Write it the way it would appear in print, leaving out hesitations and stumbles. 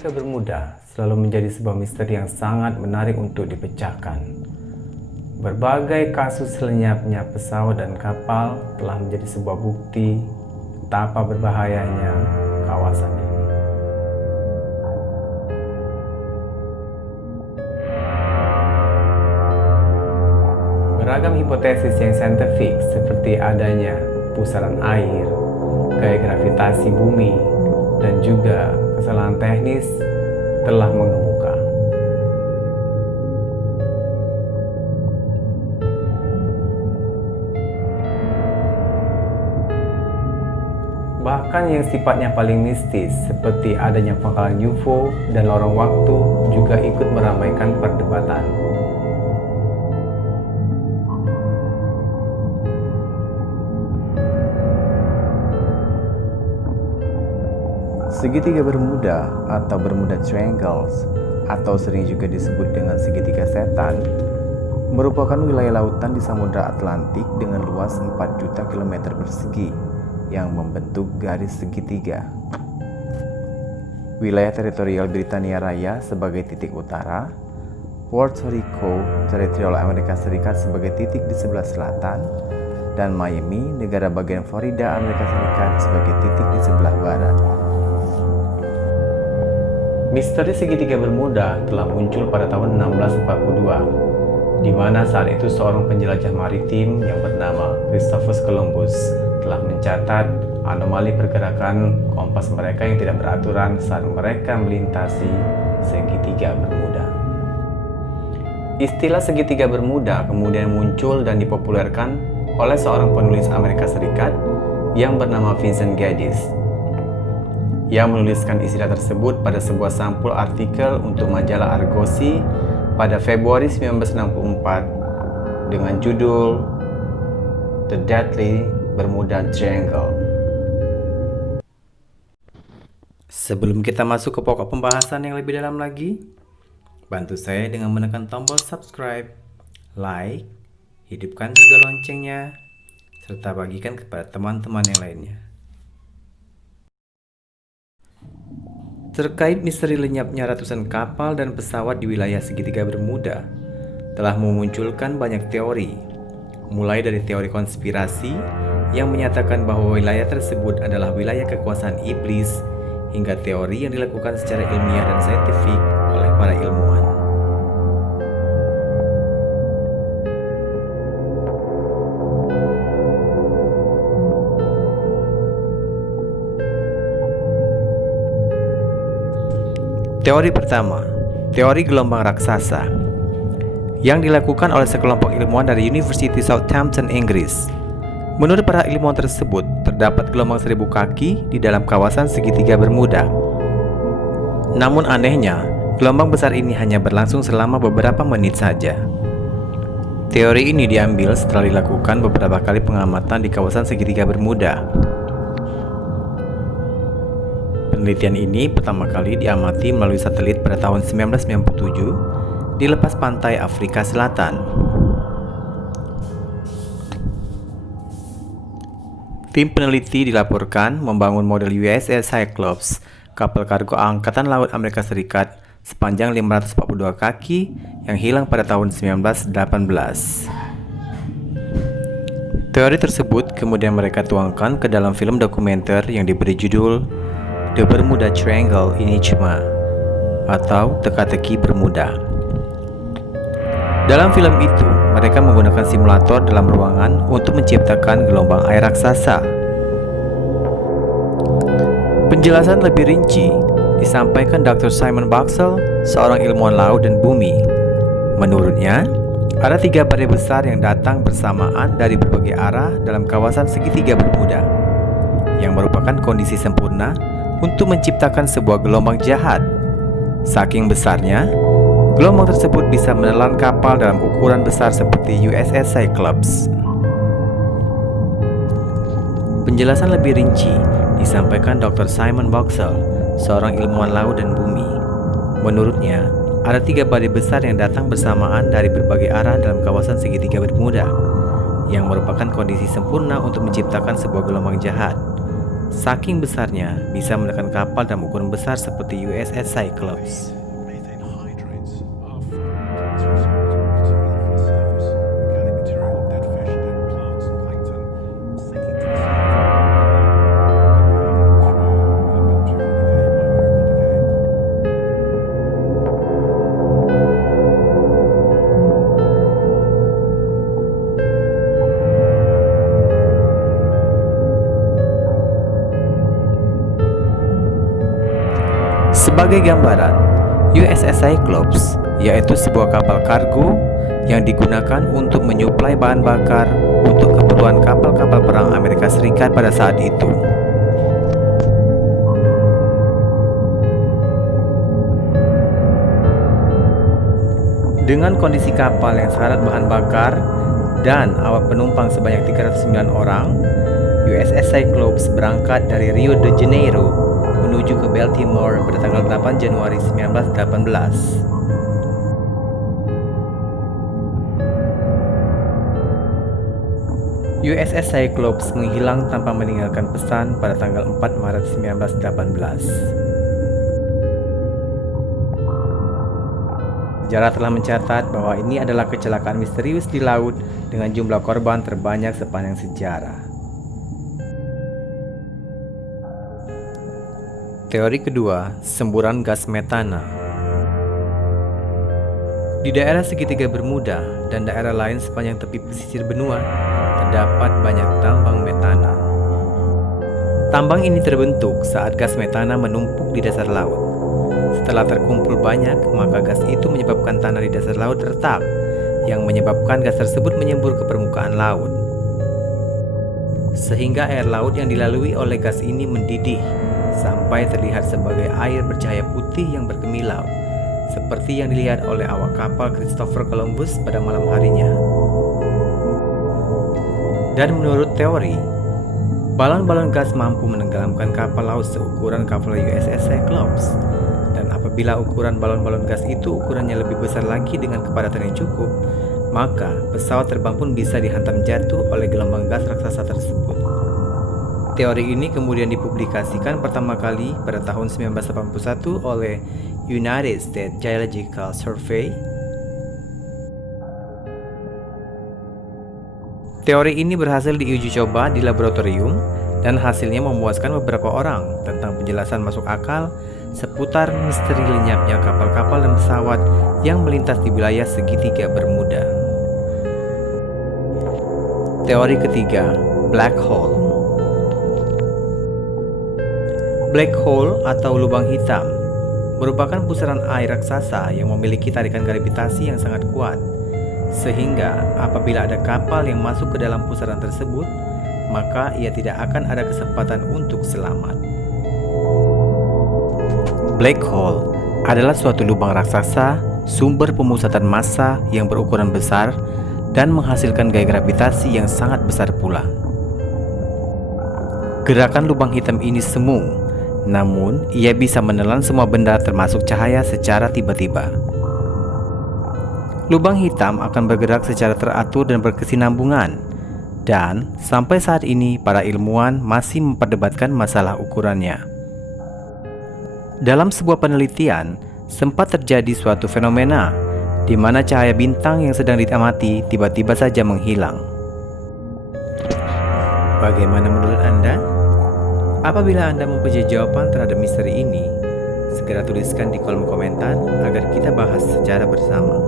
Segitiga Bermuda selalu menjadi sebuah misteri yang sangat menarik untuk dipecahkan. Berbagai kasus lenyapnya pesawat dan kapal telah menjadi sebuah bukti betapa berbahayanya kawasan ini. Beragam hipotesis yang saintifik seperti adanya pusaran air, gaya gravitasi bumi, dan juga kesalahan teknis telah mengemuka. Bahkan yang sifatnya paling mistis seperti adanya pangkalan UFO dan lorong waktu juga ikut meramaikan perdebatan. Segitiga Bermuda atau Bermuda Triangles atau sering juga disebut dengan segitiga setan merupakan wilayah lautan di Samudra Atlantik dengan luas 4 juta kilometer persegi yang membentuk garis segitiga. Wilayah teritorial Britania Raya sebagai titik utara, Puerto Rico teritorial Amerika Serikat sebagai titik di sebelah selatan, dan Miami, negara bagian Florida Amerika Serikat sebagai titik di sebelah barat. Misteri segitiga Bermuda telah muncul pada tahun 1642, di mana saat itu seorang penjelajah maritim yang bernama Christopher Columbus telah mencatat anomali pergerakan kompas mereka yang tidak beraturan saat mereka melintasi segitiga Bermuda. Istilah segitiga Bermuda kemudian muncul dan dipopulerkan oleh seorang penulis Amerika Serikat yang bernama Vincent Gaddis, yang menuliskan istilah tersebut pada sebuah sampul artikel untuk majalah Argosy pada Februari 1964 dengan judul The Deadly Bermuda Triangle. Sebelum kita masuk ke pokok pembahasan yang lebih dalam lagi, bantu saya dengan menekan tombol subscribe, like, hidupkan juga loncengnya, serta bagikan kepada teman-teman yang lainnya. Terkait misteri lenyapnya ratusan kapal dan pesawat di wilayah segitiga Bermuda telah memunculkan banyak teori, mulai dari teori konspirasi yang menyatakan bahwa wilayah tersebut adalah wilayah kekuasaan iblis, hingga teori yang dilakukan secara ilmiah dan saintifik oleh para ilmuwan. Teori pertama, teori gelombang raksasa, yang dilakukan oleh sekelompok ilmuwan dari University Southampton, Inggris. Menurut para ilmuwan tersebut, terdapat gelombang 1000 kaki di dalam kawasan segitiga Bermuda. Namun anehnya, gelombang besar ini hanya berlangsung selama beberapa menit saja. Teori ini diambil setelah dilakukan beberapa kali pengamatan di kawasan segitiga Bermuda. Penelitian ini pertama kali diamati melalui satelit pada tahun 1997 di lepas pantai Afrika Selatan. Tim peneliti dilaporkan membangun model USS Cyclops, kapal kargo Angkatan Laut Amerika Serikat sepanjang 542 kaki yang hilang pada tahun 1918. Teori tersebut kemudian mereka tuangkan ke dalam film dokumenter yang diberi judul The Bermuda Triangle Enigma atau Teka-teki Bermuda. Dalam film itu, mereka menggunakan simulator dalam ruangan untuk menciptakan gelombang air raksasa. Penjelasan lebih rinci disampaikan Dr. Simon Boxall, seorang ilmuwan laut dan bumi. Menurutnya, ada 3 badai besar yang datang bersamaan dari berbagai arah dalam kawasan segitiga Bermuda, yang merupakan kondisi sempurna untuk menciptakan sebuah gelombang jahat. Saking besarnya, gelombang tersebut bisa menelan kapal dalam ukuran besar seperti USS Cyclops. Penjelasan lebih rinci disampaikan Dr. Simon Boxall, seorang ilmuwan laut dan bumi. Menurutnya, ada 3 badai besar yang datang bersamaan dari berbagai arah dalam kawasan segitiga Bermuda, yang merupakan kondisi sempurna untuk menciptakan sebuah gelombang jahat. saking besarnya bisa menekan kapal dalam ukuran besar seperti USS Cyclops. Methane hydrates are formed as a result of material from the surface, organic material, dead fish, dead plants, plankton, sinking to the surface, degrading through bacterial decay, microbial decay. Sebagai gambaran, USS Cyclops yaitu sebuah kapal kargo yang digunakan untuk menyuplai bahan bakar untuk keperluan kapal-kapal perang Amerika Serikat pada saat itu. Dengan kondisi kapal yang syarat bahan bakar dan awak penumpang sebanyak 309 orang, USS Cyclops berangkat dari Rio de Janeiro menuju ke Baltimore pada tanggal 8 Januari 1918. USS Cyclops menghilang tanpa meninggalkan pesan pada tanggal 4 Maret 1918. Sejarah telah mencatat bahwa ini adalah kecelakaan misterius di laut dengan jumlah korban terbanyak sepanjang sejarah. Teori kedua, semburan gas metana. Di daerah segitiga Bermuda dan daerah lain sepanjang tepi pesisir benua terdapat banyak tambang metana. Tambang ini terbentuk saat gas metana menumpuk di dasar laut. Setelah terkumpul banyak, maka gas itu menyebabkan tanah di dasar laut retak, yang menyebabkan gas tersebut menyembur ke permukaan laut. Sehingga air laut yang dilalui oleh gas ini mendidih sampai terlihat sebagai air bercahaya putih yang berkilau, seperti yang dilihat oleh awak kapal Christopher Columbus pada malam harinya. Dan menurut teori, balon-balon gas mampu menenggelamkan kapal laut seukuran kapal USS Cyclops. Dan apabila ukuran balon-balon gas itu ukurannya lebih besar lagi dengan kepadatan yang cukup, maka pesawat terbang pun bisa dihantam jatuh oleh gelombang gas raksasa tersebut. Teori ini kemudian dipublikasikan pertama kali pada tahun 1981 oleh United States Geological Survey. Teori ini berhasil diuji coba di laboratorium dan hasilnya memuaskan beberapa orang tentang penjelasan masuk akal seputar misteri lenyapnya kapal-kapal dan pesawat yang melintas di wilayah segitiga Bermuda. Teori ketiga, black hole. Black hole atau lubang hitam merupakan pusaran air raksasa yang memiliki tarikan gravitasi yang sangat kuat, sehingga apabila ada kapal yang masuk ke dalam pusaran tersebut, maka ia tidak akan ada kesempatan untuk selamat. Black hole adalah suatu lubang raksasa, sumber pemusatan massa yang berukuran besar dan menghasilkan gaya gravitasi yang sangat besar pula. Gerakan lubang hitam ini semu, namun ia bisa menelan semua benda termasuk cahaya secara tiba-tiba. Lubang hitam akan bergerak secara teratur dan berkesinambungan, dan sampai saat ini para ilmuwan masih memperdebatkan masalah ukurannya. Dalam sebuah penelitian, sempat terjadi suatu fenomena di mana cahaya bintang yang sedang diamati tiba-tiba saja menghilang. Bagaimana menurut Anda? Apabila Anda mempunyai jawaban terhadap misteri ini, segera tuliskan di kolom komentar agar kita bahas secara bersama.